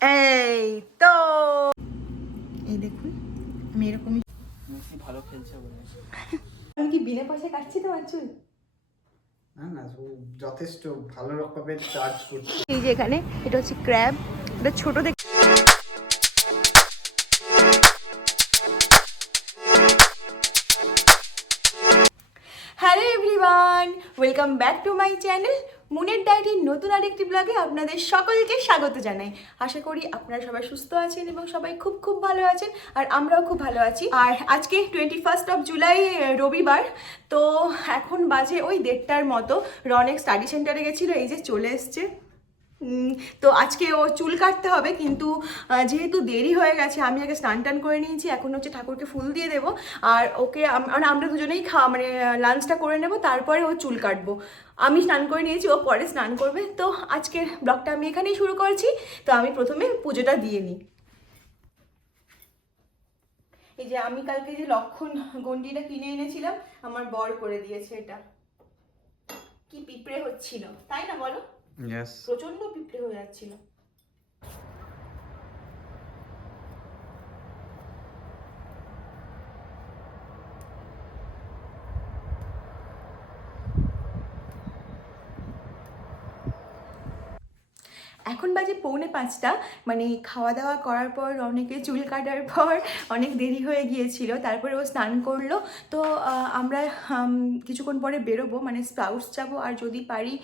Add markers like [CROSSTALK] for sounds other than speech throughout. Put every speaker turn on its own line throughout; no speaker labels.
এই তো। এই দেখুন আমি এরকমই
ভালো খেলছে বলে
আমি কি বিনা পয়সায় কাটছি তোমার চুল?
না না যথেষ্ট ভালো রকমের চার্জ করছে।
এই যে এখানে এটা হচ্ছে ক্র্যাব এটা ছোট দেখে hello everyone welcome back to my channel মুনের ডায়েরির নতুন আরেকটি ব্লগে আপনাদের সকলকে স্বাগত জানাই। আশা করি আপনারা সবাই সুস্থ আছেন এবং সবাই খুব খুব ভালো আছেন আর আমরাও খুব ভালো আছি। আর আজকে টোয়েন্টি ফার্স্ট অফ জুলাই রবিবার, তো এখন বাজে ওই দেড়টার মতো। রনেক স্টাডি সেন্টারে গেছিল, এই যে চলে এসছে। তো আজকে ও চুল কাটতে হবে, কিন্তু যেহেতু দেরি হয়ে গেছে, আমি আগে স্নান টান করে নিয়েছি, এখন হচ্ছে ঠাকুরকে ফুল দিয়ে দেবো, আর ওকে মানে আমরা দুজনেই খাওয়া মানে লাঞ্চটা করে নেব, তারপরে ও চুল কাটবো। আমি স্নান করে নিয়েছি, ও পরে স্নান করবে, তো আজকের ব্লগটা আমি এখানেই শুরু করছি, তো আমি প্রথমে পুজোটা দিয়ে নিই। এই যে আমি কালকে যে লক্ষণ গন্ডিটা কিনে এনেছিলাম, আমার বর করে দিয়েছে এটা। কি পিঁপড়ে হচ্ছিল, তাই না বলো? প্রচণ্ড পিঁপড়ে হয়ে যাচ্ছিল এখন বাজে পৌনে পাঁচটা। মানে খাওয়া দাওয়া করার পর অনেকে চুল কাটার পর অনেক দেরি হয়ে গিয়েছিল। তারপরে ও স্নান করল। তো আমরা কিছুক্ষণ পরে বেরোবো। মানে স্প্রাউটস যাব আর যদি পারি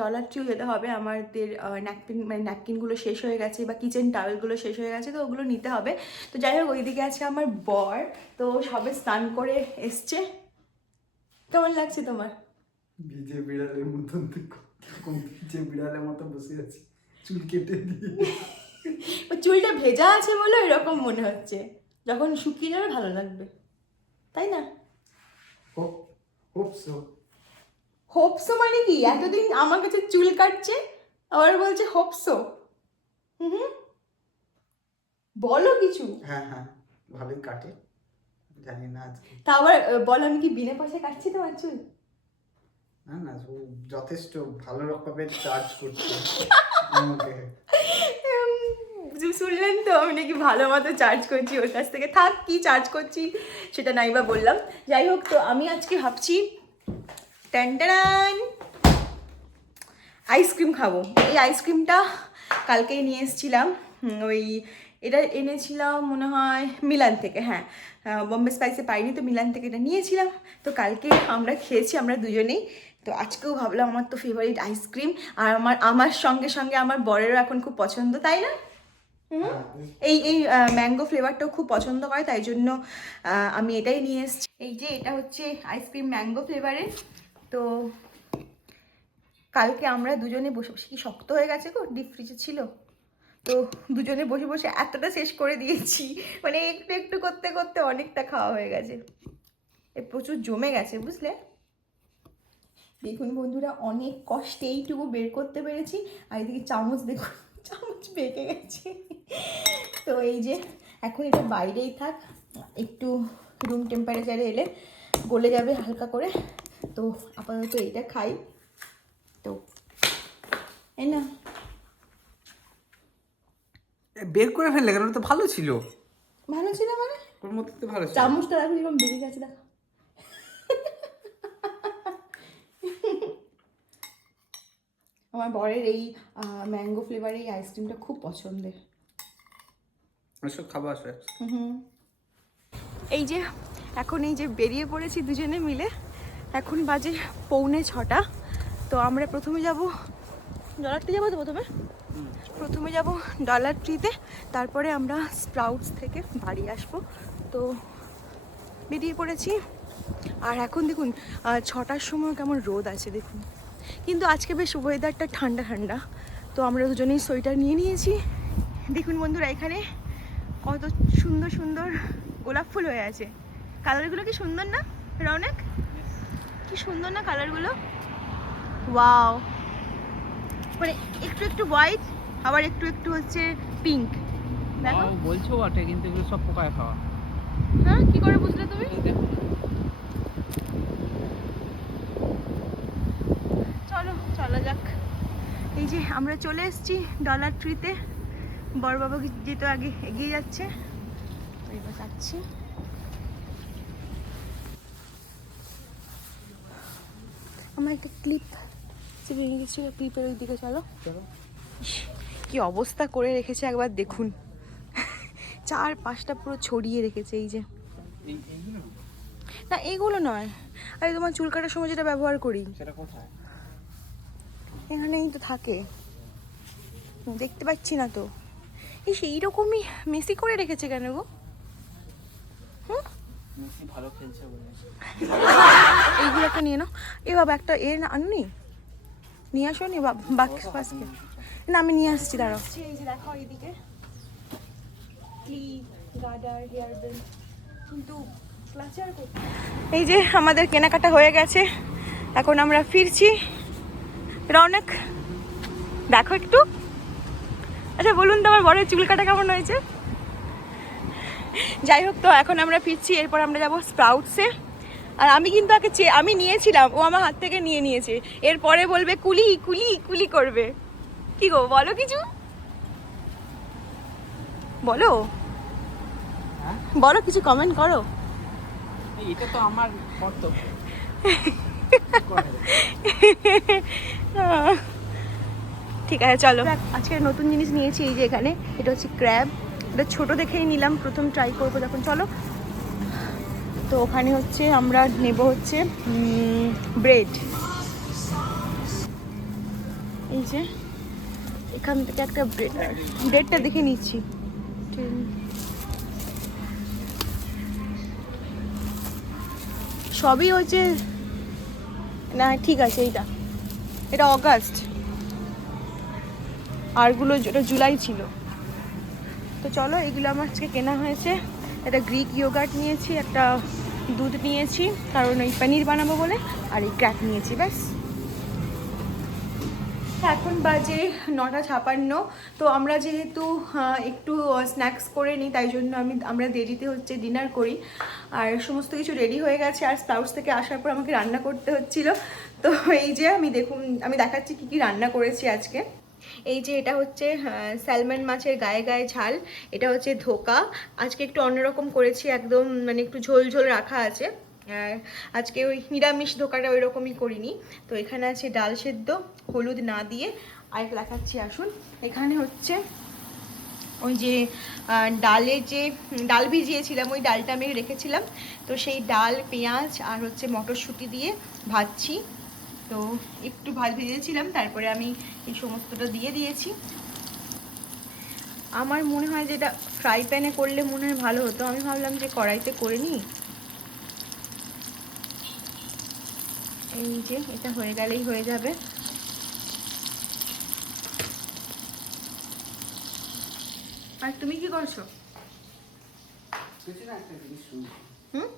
ডলার ট্রিও যেতে হবে। আমাদের ন্যাপকিন মানে ন্যাপকিনগুলো শেষ হয়ে গেছে বা কিচেন টাওয়েলগুলো শেষ হয়ে গেছে, তো ওগুলো নিতে হবে। তো যাই হোক, ওইদিকে আছে আমার বর। তো সবে স্নান করে এসছে। কেমন লাগছে তোমার?
বিজে বিড়ালের মতন বিজে বিড়ালের মতো বসে আছে। চুল কেটে দিয়ে।
চুলটা ভেজা আছে বলে এরকম মনে হচ্ছে। যখন শুকিয়ে যাবে ভালো লাগবে। তাই না?
হোপ হোপ
হোপসো মানে কি? এতদিন আমার কাছে চুল কাটছে আবার বলছে হোপসো হুম হুম। বলো কিছু।
হ্যাঁ হ্যাঁ ভালোই কাটে। জানি না আজকে।
তা আবার বলো আমি কি বিনা পয়সায় কাটছি তোমার চুল?
না না, ও যথেষ্ট ভালো রকমের চার্জ করছে
শুনলেন তো, আমি নাকি ভালো মতো চার্জ করছি ওর কাছ থেকে। থাক, কি চার্জ করছি সেটা নাই বা বললাম। যাই হোক, তো আমি আজকে ভাবছি ট্যান্টারান আইসক্রিম খাব। এই আইসক্রিমটা কালকেই নিয়ে এসেছিলাম। ওই এটা এনেছিলাম মনে হয় মিলান থেকে হ্যাঁ। বম্বে স্পাইসে পাইনি, তো মিলান থেকে এটা নিয়েছিলাম। তো কালকে আমরা খেয়েছি, আমরা দুজনেই। তো আজকেও ভাবলাম আমার তো ফেভারিট আইসক্রিম আর আমার আমার সঙ্গে সঙ্গে আমার বরেরও এখন খুব পছন্দ তাই না?
হ্যাঁ,
এই এই ম্যাঙ্গো ফ্লেভারটাও খুব পছন্দ করে তাই জন্য আমি এটাই নিয়ে এসেছি। এই যে এটা হচ্ছে আইসক্রিম ম্যাঙ্গো ফ্লেভারের তো কালকে আমরা দুজনে বসে বসে কি শক্ত হয়ে গেছে গো? ডিপ ফ্রিজে ছিল। তো দুজনে বসে বসে এতটা শেষ করে দিয়েছি। মানে একটু একটু করতে করতে অনেকটা খাওয়া হয়ে গেছে। এ প্রচুর জমে গেছে বুঝলে? দেখুন বন্ধুরা অনেক কষ্টে এইটুকু বের করতে পেরেছি। আর এদিকে চামচ দেখুন [LAUGHS] চামচ বেঁকে গেছে। তো এই যে এখন এটা বাইরেই থাক একটু রুম টেম্পারেচারে এলে গলে যাবে হালকা করে। তো আপাতত এইটা খাই। তো এই না
বের করে ফেললে কেন? তো ভালো ছিল।
ভালো ছিল মানে?
ওর মধ্যে তো ভালো ছিল।
চামচটা রাখি এরকম বেরিয়ে গেছে দেখো। আমার বরের এই ম্যাঙ্গো ফ্লেভারের এই আইসক্রিমটা খুব পছন্দের।
এসব খাব।
এই যে এখন এই যে বেরিয়ে পড়েছি দুজনে মিলে এখন বাজে পৌনে ছটা। তো আমরা প্রথমে যাব ডলার ট্রি যাব তো প্রথমে? প্রথমে যাব ডলার ট্রিতে তারপরে আমরা স্প্রাউটস থেকে বাড়ি আসব। তো বেরিয়ে পড়েছি। আর এখন দেখুন ছটার সময় কেমন রোদ আছে দেখুন। কিন্তু আজকে বেশ ওয়েদারটা ঠান্ডা ঠান্ডা তো আমরা দুজনেই সোয়েটার নিয়ে নিয়েছি। দেখুন বন্ধুরা এখানে কত সুন্দর সুন্দর গোলাপ ফুল হয়ে আছে। কালারগুলো কি সুন্দর না রৌনক? কি সুন্দর না কালারগুলো ওয়াও মানে একটু একটু হোয়াইট আবার একটু একটু হচ্ছে পিঙ্ক দেখো।
বলছো বটে কিন্তু এগুলো সব পোকায় খাওয়া।
হ্যাঁ কি করে বুঝলে তুমি চলো চলো যাক এই যে আমরা চলে এসেছি ডলার ট্রিতে বড় বাবা যেহেতু আগে এগিয়ে যাচ্ছে। এবার যাচ্ছি। আমার একটা ক্লিপ ভেঙে গেছিল ক্লিপের ওই দিকে চলো। কি অবস্থা করে রেখেছে একবার দেখুন। চার পাঁচটা পুরো ছড়িয়ে রেখেছে এই যে। না এগুলো নয়। আরে তোমার চুল কাটার সময় যেটা ব্যবহার করি।
সেটা কোথায়?
এখানেই তো থাকে। দেখতে পাচ্ছি না তো। এই সেই রকমই মেসি করে রেখেছে কেন গো? হুম?
মেসি ভালো খেলছে বলে।
এইগুলো একটা নিয়ে নাও। এ বাবা একটা এ না আনুনি। নিয়ে আসো নি বাক্স বাস্কে না আমি নিয়ে আসছি দাঁড়াও। এই যে দেখো এইদিকে। কিন্তু এই যে আমাদের কেনাকাটা হয়ে গেছে। এখন আমরা ফিরছি। রৌনক দেখো একটু। আচ্ছা বলুন তো আমার বড় চুল কাটা কেমন হয়েছে? যাই হোক তো এখন আমরা ফিরছি এরপর আমরা যাব স্প্রাউটসে আর আমি কিন্তু আগে চে আমি নিয়েছিলাম ও আমার হাত থেকে নিয়ে নিয়েছে। এরপরে বলবে কুলি কুলি কুলি করবে। কি গো বলো কিছু? বলো? বলো কিছু কমেন্ট করো।
এটা তো আমার কর্তব্য। [LAUGHS]
ঠিক আছে, চলো। আজকে নতুন জিনিস নিয়েছি এই যে এখানে, এটা হচ্ছে ক্র্যাব এটা ছোট দেখেই নিলাম, প্রথম ট্রাই করব যখন, চলো। তো ওখানে হচ্ছে আমরা নেব হচ্ছে ব্রেড এই যে, এখান থেকে একটা ব্রেড ব্রেডটা দেখে নিচ্ছি। সবই হচ্ছে না, ঠিক আছে, এইটা। এটা অগাস্ট। আরগুলো এটা জুলাই ছিল। তো চলো, এগুলো আমার আজকে কেনা হয়েছে। একটা গ্রিক ইয়োগার্ট নিয়েছি, একটা দুধ নিয়েছি, কারণ ওই পনির বানাবো বলে, আর এই ক্র্যাক নিয়েছি, ব্যাস। এখন বাজে নটা ছাপান্ন। তো আমরা যেহেতু একটু স্ন্যাক্স করে নিই, তাই জন্য আমি, আমরা দেরিতে হচ্ছে ডিনার করি। আর সমস্ত কিছু রেডি হয়ে গেছে, আর স্প্রাউটস থেকে আসার পর আমাকে রান্না করতে হচ্ছিল। তো এই যে আমি দেখুন, আমি দেখাচ্ছি কি কি রান্না করেছি আজকে। এই যে এটা হচ্ছে স্যালমন মাছের গায়ে গায়ে ঝাল, এটা হচ্ছে ধোকা। আজকে একটু অন্যরকম করেছি, একদম মানে একটু ঝোল ঝোল রাখা আছে। আর আজকে ওই নিরামিষ ধোকাটা ওই রকমই করিনি। তো এখানে আছে ডাল সেদ্ধ, হলুদ না দিয়ে আর দেখাচ্ছি আসুন। এখানে হচ্ছে ওই যে ডালে যে, ডাল ভিজিয়েছিলাম, ওই ডালটা আমি রেখেছিলাম। তো সেই ডাল, পেঁয়াজ আর হচ্ছে মটরশুঁটি দিয়ে ভাজছি। তো একটু ভাত ভেজেছিলাম তারপরে আমি এই সমস্তটা দিয়ে দিয়েছি। আমার মনে হয় যেটা ফ্রাই প্যানে করলে মনে হয় ভালো হতো। আমি ভাবলাম যে কড়াইতে করে নিই। এই যে এটা হয়ে গেলেই হয়ে যাবে। আর তুমি কি করছ? হুম?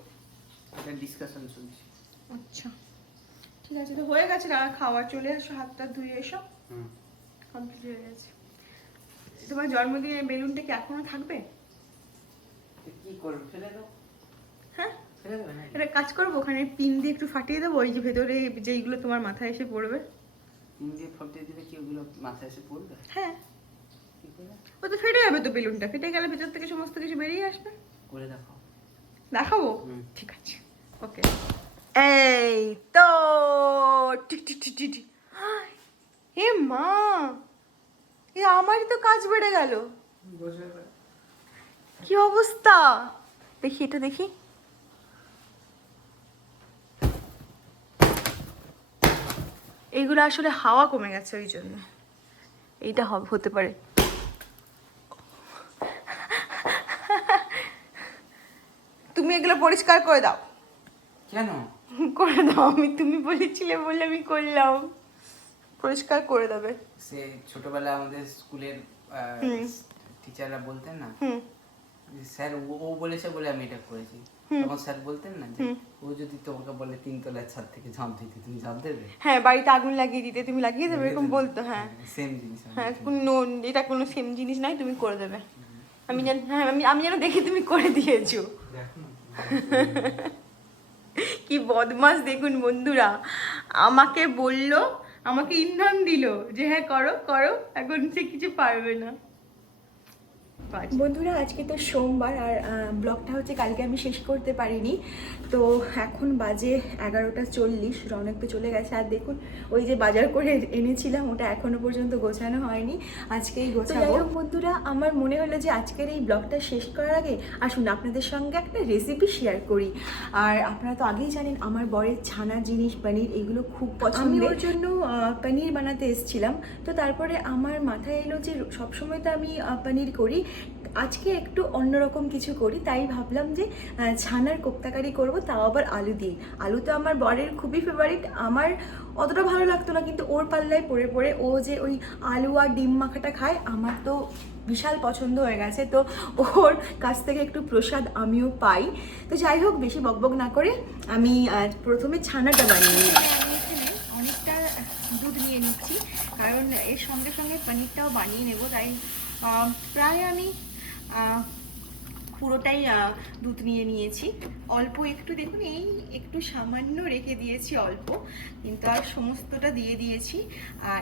ডিসকাশন শুনছি।
আচ্ছা। ঠিক আছে তো হয়ে গেছে খাওয়া চলে হাতটা ধুয়ে এসো।
হুম।
কমপ্লিট হয়ে গেছে। তোমার জন্মদিনের বেলুনটা কি এখনও থাকবে?
কি করবে? ফেলে দাও।
হ্যাঁ? একটা কাজ করব ওখানে পিন দিয়ে একটু ফাটিয়ে দেবো ওই যে ভেতরে যেইগুলো তোমার মাথায় এসে পড়বে।
তিন দিয়ে ফটিয়ে দিলে কি ওগুলো মাথায় এসে পড়বে?
হ্যাঁ। ও তো ফেটে যাবে তো বেলুনটা ফেটে গেলে ভেতর থেকে সমস্ত কিছু বেরিয়ে আসবে।
করে দেখো
দেখাবো। ঠিক আছে ওকে। এই তো টিক টিক টিক টিক। হে মা এ আমারই তো কাজ বেড়ে গেল। কি অবস্থা? দেখি এটা দেখি। এইগুলো আসলে হাওয়া কমে গেছে ওই জন্য। এইটা হবে হতে পারে। তুমি এগুলো পরিষ্কার করে দাও।
কেন?
করে দাও আমি তুমি বলেছিলে বলে আমি করলাম। পরিষ্কার করে দেবে।
সে ছোটবেলায় আমাদের স্কুলের টিচাররা বলতেন না স্যার ও বলেছে বলে আমি এটা করেছি। তখন স্যার বলতেন না যে ও যদি তোমাকে বলে তিনতলার ছাদ থেকে ঝাঁপ দিতে তুমি ঝাঁপ দেবে?
হ্যাঁ বাড়িতে আগুন লাগিয়ে দিতে তুমি লাগিয়ে দেবে এরকম বলতো হ্যাঁ।
সেম জিনিস
হ্যাঁ কোনো এটা কোনো সেম জিনিস নয় তুমি করে দেবে। আমি জান হ্যাঁ আমি আমি যেন দেখি তুমি করে দিয়েছ। কি বদমাস দেখুন বন্ধুরা। আমাকে বলল আমাকে ইন্ধন দিল যে হ্যাঁ করো করো এখন সে কিছু পারবে না। বন্ধুরা আজকে তো সোমবার আর ব্লগটা হচ্ছে কালকে আমি শেষ করতে পারিনি। তো এখন বাজে এগারোটা চল্লিশ রৌনক তো চলে গেছে। আর দেখুন ওই যে বাজার করে এনেছিলাম ওটা এখনও পর্যন্ত গোছানো হয়নি। আজকেই গোছাবো। হোক বন্ধুরা আমার মনে হলো যে আজকের এই ব্লগটা শেষ করার আগে আসুন আপনাদের সঙ্গে একটা রেসিপি শেয়ার করি। আর আপনারা তো আগেই জানেন আমার বরের ছানা জিনিস পনির এগুলো খুব পছন্দ আমি ওর জন্য পনির বানাতে এসেছিলাম। তো তারপরে আমার মাথায় এলো যে সবসময় তো আমি পনির করি। আজকে একটু অন্যরকম কিছু করি, তাই ভাবলাম যে ছানার কোপ্তাকারি করব, তাও আবার আলু দিয়ে। আলু তো আমার বরের খুবই ফেভারিট আমার অতটা ভালো লাগতো না, কিন্তু ওর পাল্লায় পড়ে পড়ে ও যে ওই আলু আর ডিম মাখাটা খায়, আমার তো বিশাল পছন্দ হয়ে গেছে। তো ওর কাছ থেকে একটু প্রসাদ আমিও পাই। তো যাই হোক, বেশি বকবক না করে আমি প্রথমে ছানাটা বানিয়ে নিই। অনেকটা দুধ নিয়ে নিচ্ছি, কারণ এর সঙ্গে সঙ্গে পনিরটাও বানিয়ে নেব, তাই প্রায় আমি পুরোটাই দুধ নিয়ে নিয়েছি। অল্প একটু দেখুন, এই একটু সামান্য রেখে দিয়েছি অল্প, কিন্তু আর সমস্তটা দিয়ে দিয়েছি।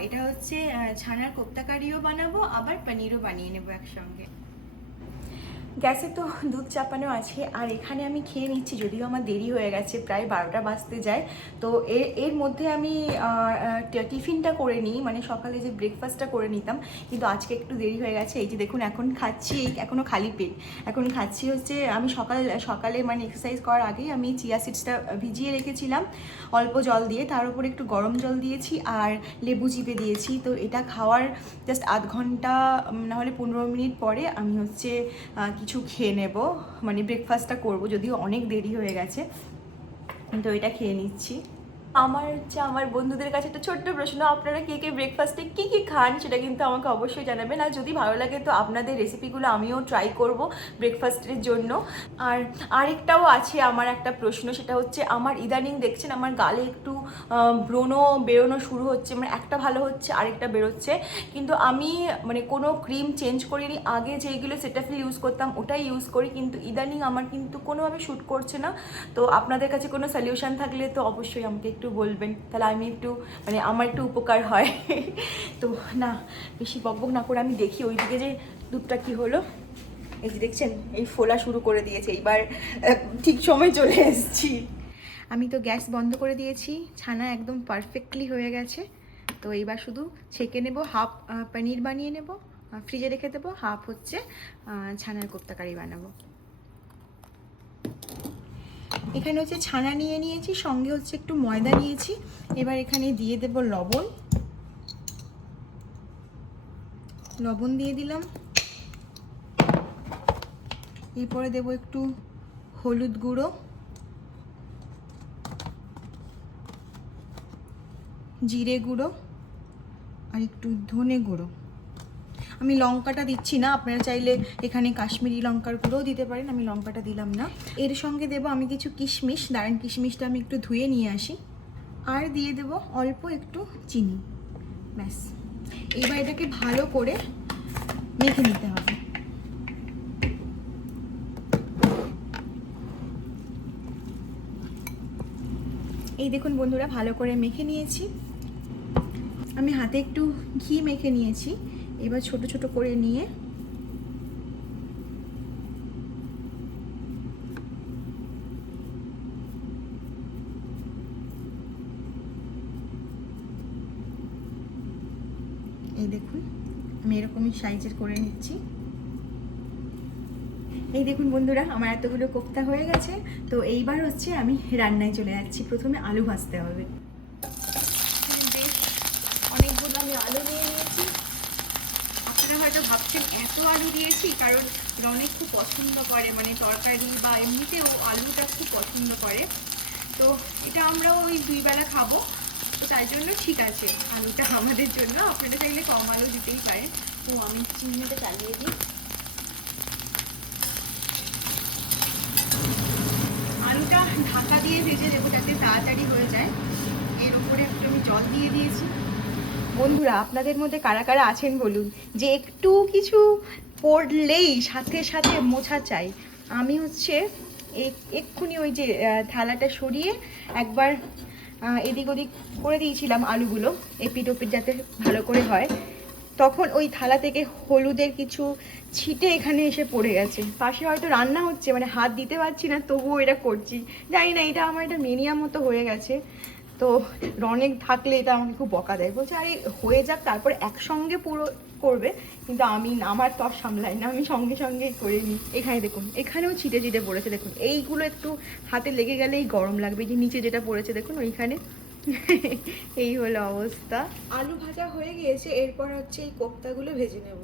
এটা হচ্ছে ছানার কোপ্তাকারিও বানাবো, আবার পনিরও বানিয়ে নেব একসঙ্গে। গ্যাসে তো দুধ চাপানো আছে। আর এখানে আমি খেয়ে নিচ্ছি যদিও আমার দেরি হয়ে গেছে প্রায় বারোটা বাজতে যায়। তো এর এর মধ্যে আমি টিফিনটা করে নিই মানে সকালে যে ব্রেকফাস্টটা করে নিতাম কিন্তু আজকে একটু দেরি হয়ে গেছে। এই যে দেখুন এখন খাচ্ছি এখনও খালি পেট। এখন খাচ্ছি হচ্ছে আমি সকাল সকালে মানে এক্সারসাইজ করার আগেই আমি চিয়া সিডসটা ভিজিয়ে রেখেছিলাম। অল্প জল দিয়ে তার উপর একটু গরম জল দিয়েছি আর লেবু চিপে দিয়েছি। তো এটা খাওয়ার জাস্ট আধ ঘণ্টা উম, না হলে পনেরো মিনিট পরে আমি হচ্ছে কিছু খেয়ে নেব। মানে ব্রেকফাস্টটা করব, যদিও অনেক দেরি হয়ে গেছে। তো এটা খেয়ে নিচ্ছি। আমার হচ্ছে আমার বন্ধুদের কাছে একটা ছোট্ট প্রশ্ন, আপনারা কে কে ব্রেকফাস্টে কী কী খান সেটা কিন্তু আমাকে অবশ্যই জানাবেন। আর যদি ভালো লাগে তো আপনাদের রেসিপিগুলো আমিও ট্রাই করব ব্রেকফাস্টের জন্য। আর আরেকটাও আছে আমার একটা প্রশ্ন, সেটা হচ্ছে আমার ইদানিং দেখছেন আমার গালে একটু ব্রণ, বেরোনো শুরু হচ্ছে মানে একটা ভালো হচ্ছে, আরেকটা বেরোচ্ছে। কিন্তু আমি মানে কোনো ক্রিম চেঞ্জ করিনি, আগে যেইগুলো সেটাফিল ইউজ করতাম ওটাই ইউজ করি, কিন্তু ইদানিং আমার কিন্তু কোনোভাবে শ্যুট করছে না। তো আপনাদের কাছে কোনো সলিউশন থাকলে তো অবশ্যই আমাকে একটু বলবেন। তাহলে আমি একটু মানে আমার একটু উপকার হয়। তো না, বেশি বকবক না করে আমি দেখি ওইদিকে যে দুধটা কি হলো। এই যে দেখছেন, এই ফোলা শুরু করে দিয়েছে। এইবার ঠিক সময় চলে এসেছি। আমি তো গ্যাস বন্ধ করে দিয়েছি। ছানা একদম পারফেক্টলি হয়ে গেছে। তো এইবার শুধু ছেঁকে নেব হাফ পনির বানিয়ে নেব। ফ্রিজে রেখে দেবো। হাফ হচ্ছে ছানার কোপ্তাকারি বানাবো। এখানে হচ্ছে ছানা নিয়ে নিয়েছি, সঙ্গে হচ্ছে একটু ময়দা নিয়েছি। এবার এখানে দিয়ে দেব লবণ। লবণ দিয়ে দিলাম। এরপরে দেব একটু হলুদ গুঁড়ো। জিরে গুঁড়ো। আর একটু ধনে গুঁড়ো। আমি লঙ্কাটা দিচ্ছি না। আপনারা চাইলে এখানে কাশ্মীরি লঙ্কার গুঁড়োও দিতে পারেন, আমি লঙ্কাটা দিলাম না। এর সঙ্গে দেব আমি কিছু কিশমিশ দাঁড়ান কিশমিশটা আমি একটু ধুয়ে নিয়ে আসি। আর দিয়ে দেব অল্প একটু চিনি। ব্যাস। এবার এটাকে ভালো করে মেখে নিতে হবে। এই দেখুন বন্ধুরা, ভালো করে মেখে নিয়েছি। আমি হাতে একটু ঘি মেখে নিয়েছি। এবার ছোট ছোট করে নিয়ে এই দেখুন, আমি এরকমই সাইজের করে নিচ্ছি। এই দেখুন বন্ধুরা, আমার এতগুলো কোপ্তা হয়ে গেছে। তো এইবার হচ্ছে আমি রান্নায় চলে যাচ্ছি। প্রথমে আলু ভাজতে হবে বেশ অনেকগুলো আমি আলু নিয়ে নিয়েছি আপনারা হয়তো ভাবছেন আলু দিয়েছি, কারণ রনেক খুব পছন্দ করে মানে তরকারি বা এমনিতেও আলুটা খুব পছন্দ করে। তো এটা আমরা ওই দুই বেলা খাব। তো তাই জন্য ঠিক আছে, আলুটা আমাদের জন্য। আপনারা চাইলে কম আলু দিতেই পারেন। তো আমি চিহ্নটা চালিয়ে দিই। আলুটা ঢাকা দিয়ে ভেজে দেবো যাতে তাড়াতাড়ি হয়ে যায়। এর উপরে একটু আমি জল দিয়ে দিয়েছি। বন্ধুরা, আপনাদের মধ্যে কারা কারা আছেন বলুন? যে একটু কিছু পড়লেই সাথে সাথে মোছা চাই। আমি হচ্ছে এক- এক্ষুনি ওই যে থালাটা সরিয়ে একবার এদিক ওদিক করে দিয়েছিলাম আলুগুলো এপিট ওপিট যাতে ভালো করে হয়। তখন ওই থালা থেকে হলুদের কিছু ছিটে এখানে এসে পড়ে গেছে। পাশে হয়তো রান্না হচ্ছে মানে হাত দিতে পারছি না, তবুও এটা করছি। জানি না, এটা আমার এটা মেনিয়া মতো হয়ে গেছে। তো রনেক থাকলে এটা আমাকে খুব বকা দেয়। বলছে, আরে, হয়ে যাক, তারপর একসঙ্গে পুরো করবে, কিন্তু আমি আমার তর সামলাই না, আমি সঙ্গে সঙ্গেই করে নিই। এখানে দেখুন, এখানেও ছিটে ছিটে পড়েছে, দেখুন। এইগুলো একটু হাতে লেগে গেলেই গরম লাগবে যে নিচে যেটা পড়েছে, দেখুন, ওইখানে। [LAUGHS] এই হলো অবস্থা। আলু ভাজা হয়ে গিয়েছে, এরপর হচ্ছে এই কোপ্তাগুলো ভেজে নেব।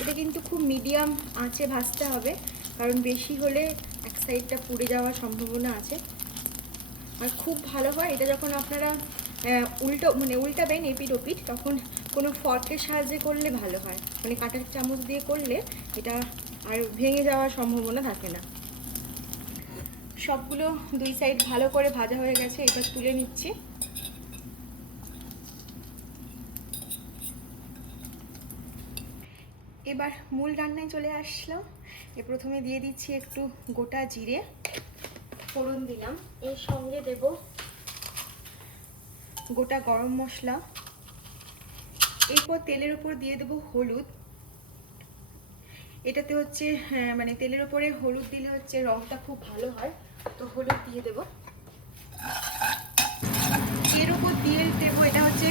এটা কিন্তু খুব মিডিয়াম আঁচে ভাজতে হবে, কারণ বেশি হলে এক সাইডটা পুড়ে যাওয়ার সম্ভাবনা আছে। আর খুব ভালো হয়। এটা যখন আপনারা উল্টো মানে উল্টাবেন এপিট ওপিট তখন কোনো ফর্কের সাহায্যে করলে ভালো হয়। মানে কাঁটার চামচ দিয়ে করলে এটা আর ভেঙে যাওয়ার সম্ভাবনা থাকে না। সবগুলো দুই সাইড ভালো করে ভাজা হয়ে গেছে এটা তুলে নিচ্ছি। এবার মূল রান্নায় চলে আসলাম। এ প্রথমে দিয়ে দিচ্ছি একটু গোটা জিরে। ফোড়ন দিলাম। এর সঙ্গে দেব গোটা গরম মশলা। এরপর তেলের উপর দিয়ে দেব হলুদ। এটাতে হচ্ছে হ্যাঁ, মানে তেলের উপরে হলুদ দিলে হচ্ছে রংটা খুব ভালো হয়। তো হলুদ দিয়ে দেব। এর উপর দিয়ে দেবো এটা হচ্ছে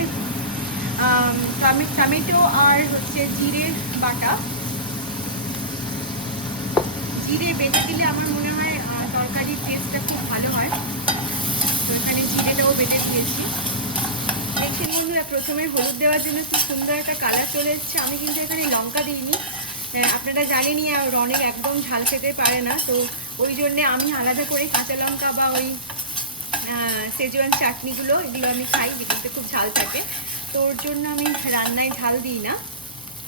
টমেটো আর হচ্ছে জিরে বাটা। জিরে বেটে দিলে আমার মনে হয় তরকারির টেস্টটা খুব ভালো হয়। তো এখানে জিরেটাও বেটে দিয়েছি। দেখছেন বন্ধুরা প্রথমে হলুদ দেওয়ার জন্য খুব সুন্দর একটা কালার চলে এসেছে। আমি কিন্তু এখানে লঙ্কা দিইনি। আপনারা জানেনই রনেক একদম ঝাল খেতে পারে না। তো ওই জন্যে আমি আলাদা করে কাঁচা লঙ্কা বা ওই আহ, সেজওয়ান চাটনিগুলো এগুলো আমি খাই যেগুলোতে খুব ঝাল থাকে। তো ওর জন্য আমি রান্নায় ঝাল দিই না।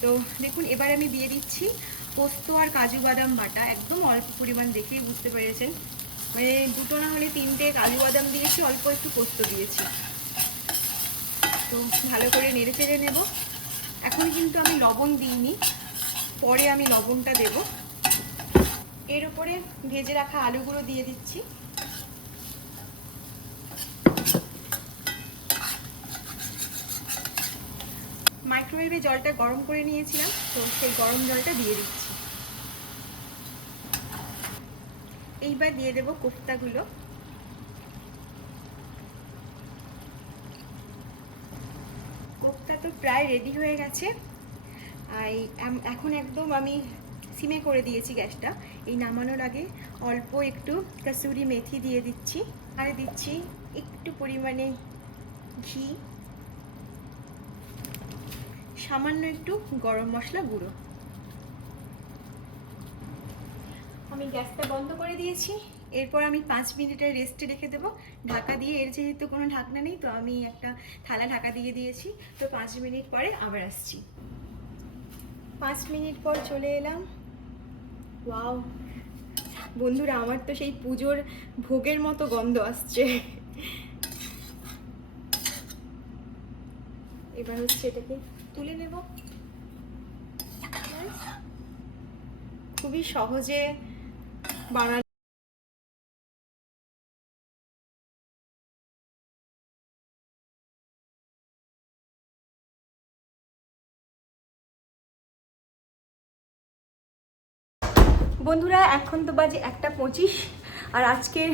তো দেখুন এবার আমি দিয়ে দিচ্ছি পোস্ত আর কাজু বাদাম বাটা একদম অল্প পরিমাণ দেখেই বুঝতে পেরেছেন। মানে দুটো না হলে তিনটে কাজু বাদাম দিয়েছি, অল্প একটু পোস্ত দিয়েছি। তো ভালো করে নেড়ে চেড়ে নেব। এখন কিন্তু আমি লবণ দিইনি, পরে আমি লবণটা দেব। এর উপরে ভেজে রাখা আলুগুলো দিয়ে দিচ্ছি। মাইক্রোওয়েভে জলটা গরম করে নিয়েছিলাম, তো সেই গরম জলটা দিয়ে দিচ্ছি। এইবার দিয়ে দেবো কোফতাগুলো। কোফতা তো প্রায় রেডি হয়ে গেছে। আর এখন একদম আমি সিমে করে দিয়েছি গ্যাসটা। এই নামানোর আগে অল্প একটু কাসুরি মেথি দিয়ে দিচ্ছি। আর দিচ্ছি একটু পরিমাণে ঘি। সামান্য একটু গরম মশলা গুঁড়ো। আমি গ্যাসটা বন্ধ করে দিয়েছি। এরপর আমি পাঁচ মিনিটের রেস্টে রেখে দেবো। ঢাকা দিয়ে এর যেহেতু কোনো ঢাকনা নেই, তো আমি একটা থালা ঢাকা দিয়ে দিয়েছি। তো পাঁচ মিনিট পরে আবার আসছি। পাঁচ মিনিট পর চলে এলাম। ওয়াও! বন্ধুরা, আমার তো সেই পুজোর ভোগের মতো গন্ধ আসছে। এবার হচ্ছে এটাকে তুলে নেব। খুবই সহজে বানানো বন্ধুরা, এখন তো বাজে একটা পঁচিশ, আর আজকের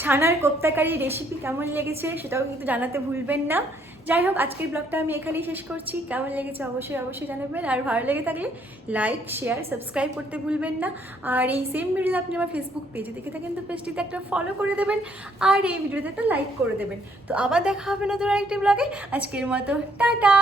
ছানার কোপ্তাকারি রেসিপি কেমন লেগেছে সেটাও কিন্তু জানাতে ভুলবেন না। যাই হোক, আজকের ব্লগটা আমি এখানেই শেষ করছি। কেমন লেগেছে অবশ্যই অবশ্যই জানাবেন। আর ভালো লেগে থাকলে লাইক শেয়ার সাবস্ক্রাইব করতে ভুলবেন না। আর এই সেম ভিডিও আপনি আমার ফেসবুক পেজে দেখে থাকেন, তো পেজটিতে একটা ফলো করে দেবেন। আর এই ভিডিওতে একটা লাইক করে দেবেন। তো আবার দেখা হবে নতুন আরেকটি ব্লগে আজকের মতো, টাটা!